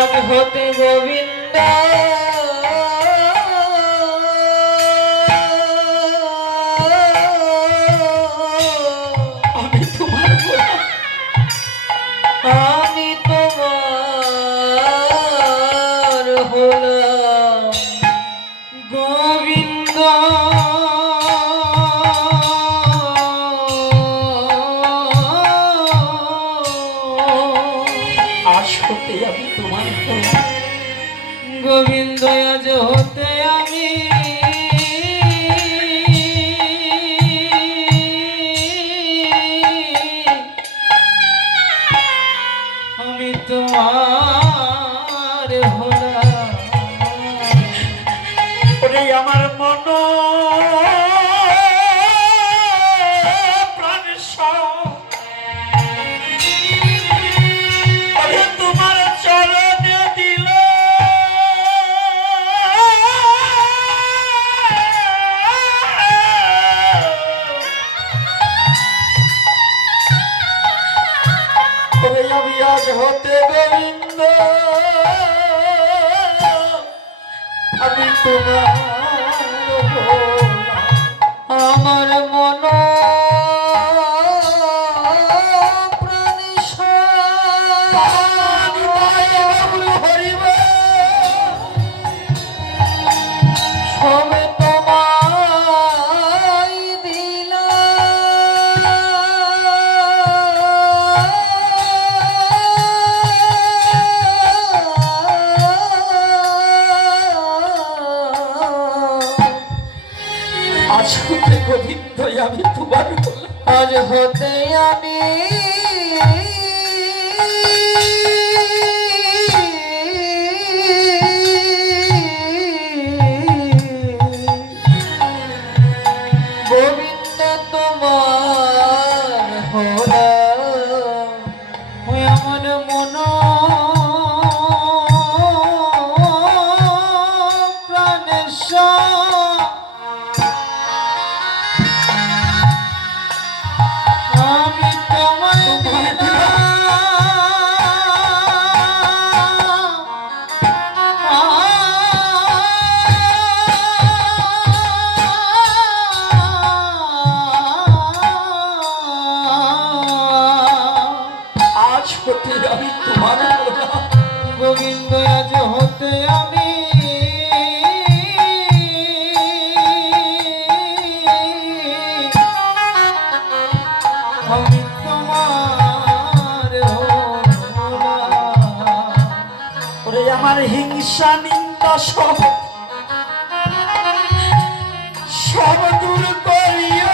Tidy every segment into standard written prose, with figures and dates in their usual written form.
আজ হতে গোবিন্দ আমি তোমার গোলাম, আমি তোমার হলাম গোবিন্দ। আজ হতে আমি তোমার গোলাম। গোবিন্দ আজ হতে আমি আমি তোমার হলাম। ওরে আমার মন প্রাণ সব ওরে তোমার চরণে দিল। ওরে আমি আজ হতে গোবিন্দ, আমি তোমার গোলাম। আমার মন প্রাণ সবে তোমায় দিলাম। আজ হতে গোবিন্দ আমি তোমার গোলাম। আজ হতে আমি গোবিন্দ তোমার হলাম। ওই আমার মন প্রাণেশ্বর আমি তোমায় আজ হতে আমি তোমার গোলাম। গোবিন্দ আজ হতে আমি আমি তোমার হলাম। ওরে আমার হিংসা নিন্দা সব সব দূর করিও।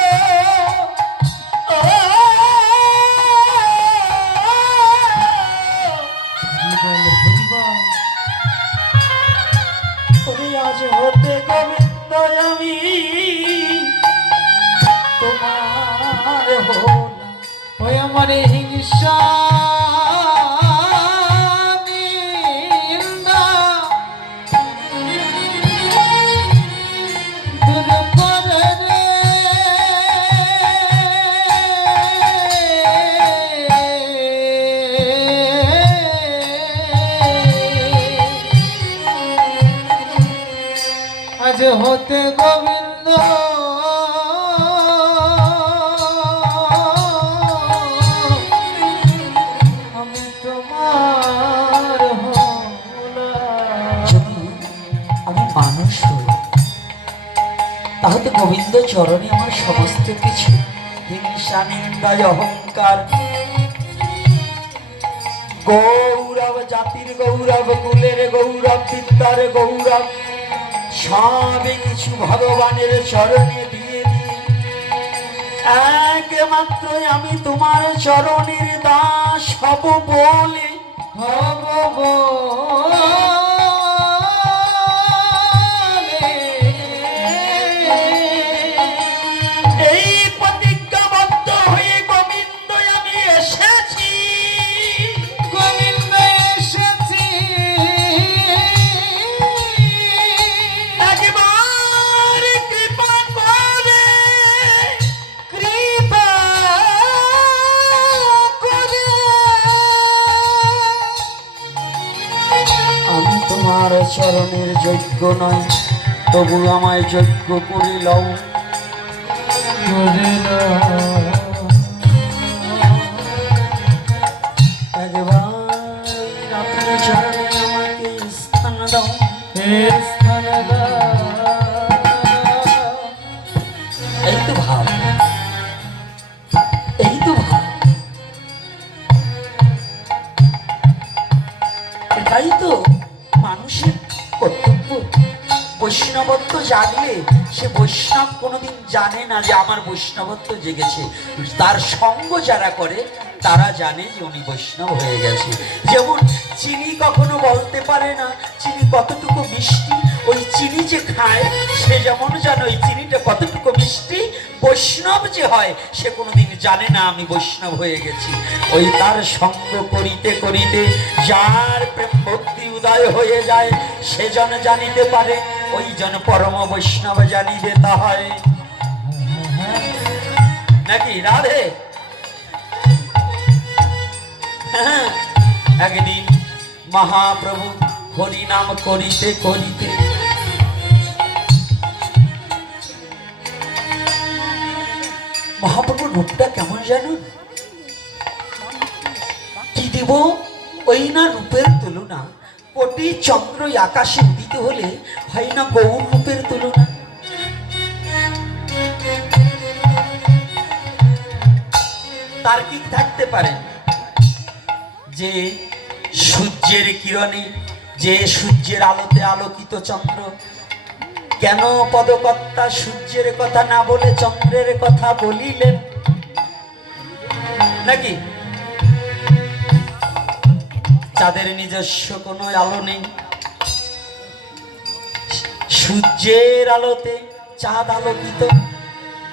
ওরে আজ হতে গোবিন্দ আমি তোমার হলাম। ওই আমার হিংসা নিন্দা দূর করে রে। আজ হতে গোবিন্দ আমি তোমার হলাম। যদি আমি মানুষ হই তাহলে গোবিন্দ চরণে আমার সমস্ত কিছু হিংসা নিন্দা অহংকার গৌরব জাতির গৌরব কুলের গৌরব বিদ্যার গৌরব সবে কিছু ভগবানের চরণে দিয়ে দিই। একমাত্র আমি তোমার চরণের দাস হব বলে হব এই প্রতিজ্ঞাবদ্ধ হয়ে গোবিন্দ আমি এসেছি। গোবিন্দ এসেছি। একবার কৃপা করে কৃপা করে তোমার চরণের যোগ্য নয়, তবু আমায় যোগ্য করে লও। করে দাও। একবার আপনার চরণে আমাকে স্থান দাও। হে স্থান দাও। এই তো ভাব, এই তো ভাব, এটাই তো মানুষের কর্তব্য। বৈষ্ণবত্ব জাগলে সে বৈষ্ণব কোনোদিন জানে না যে আমার বৈষ্ণবত্ব জেগেছে। তার সঙ্গ যারা করে তারা জানে যে উনি বৈষ্ণব হয়ে গেছে। যেমন চিনি কখনো বলতে পারে না চিনি কতটুকু মিষ্টি, ওই চিনি যে খায় সে যেমন জানে ওই চিনিটা কতটুকু মিষ্টি। বৈষ্ণব যে হয় সে কোনোদিন জানে না আমি বৈষ্ণব হয়ে গেছি। ওই তার সঙ্গ করিতে করিতে যার প্রেম ভক্তি উদয় হয়ে যায় সে জন জানিতে পারে, ওই জন পরম বৈষ্ণব জানিবে তাহায়। নাকি রাধে? হ্যাঁ, একদিন মহাপ্রভু হরি নাম করিতে করিতে মহাপ্রভুর রূপটা কেমন জানুন? কি দেব ওই না রূপের তুলনা। কোটি চন্দ্র আকাশে উদিত হলে হয় না গৌর রূপের তুলনা। তার্কিক থাকতে পারেন যে সূর্যের কিরণে, যে সূর্যের আলোতে আলোকিত চন্দ্র, কেন পদকর্তা সূর্যের কথা না বলে চন্দ্রের কথা বলিলেন? নাকি চাঁদের নিজস্ব কোনো আলো নেই, সূর্যের আলোতে চাঁদ আলোকিত,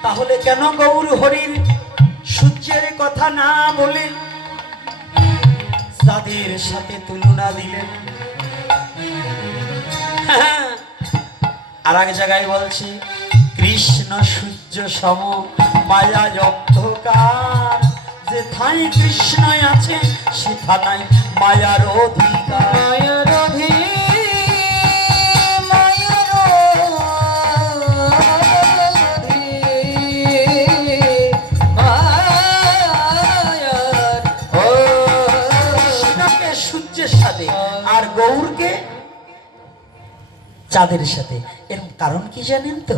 তাহলে কেন গৌর হরির সূর্যের কথা না বলে চাঁদের সাথে তুলনা দিলেন? আর এক জায়গায় বলছে কৃষ্ণ সূর্য সম মায়া অন্ধকার, যে ঠাই কৃষ্ণ আছে সে থানাই মায়ার অধিকার। মায়ার কৃষ্ণকে সূর্যের সাথে আর গৌরকে চাঁদের সাথে। এর কারণ কি জানেন তো?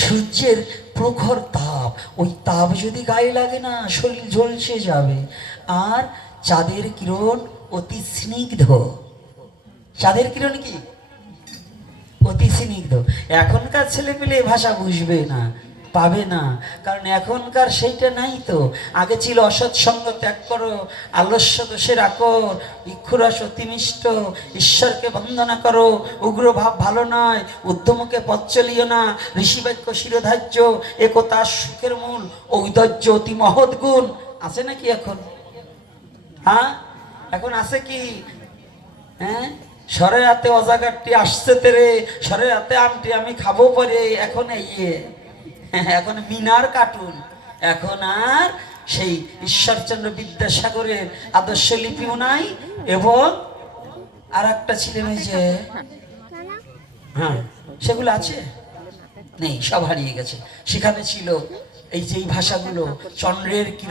সূর্যের প্রখর তাপ, ওই তাপ যদি গায়ে লাগে না শরীর ঝলসে যাবে। আর চাঁদের কিরণ অতি স্নিগ্ধ। চাঁদের কিরণ কি অতি স্নিগ্ধ। এখনকার ছেলে পেলে ভাষা বুঝবে না, পাবে না, কারণ এখনকার সেইটা নাই তো। আগে ছিল অসৎ সঙ্গ ত্যাগ করো, আলস্য দোষে রাখো, ইক্ষুরস অতিমিষ্ট, ঈশ্বরকে বন্দনা করো, উগ্র ভাব ভালো নয়, উদ্যমকে পথ চলিও না, ঋষিবাক্য শিরোধার্য, একতা সুখের মূল, ঔদর্য অতি মহৎ গুণ। আছে নাকি এখন? হ্যাঁ, এখন আছে কি? হ্যাঁ, সরে হাতে অজাগারটি আসছে তেরে, সরে হাতে আমটি আমি খাবো পরে। এখন এখন মিনার কার্টুন, এখন আর সেই ঈশ্বরচন্দ্র বিদ্যাসাগরের আদর্শ লিপিও নাই। এবং আর একটা ছিলেন ওই যে, হ্যাঁ সেগুলো আছে নেই, সব হারিয়ে গেছে। সেখানে ছিল এই যে ভাষাগুলো, চন্দ্রের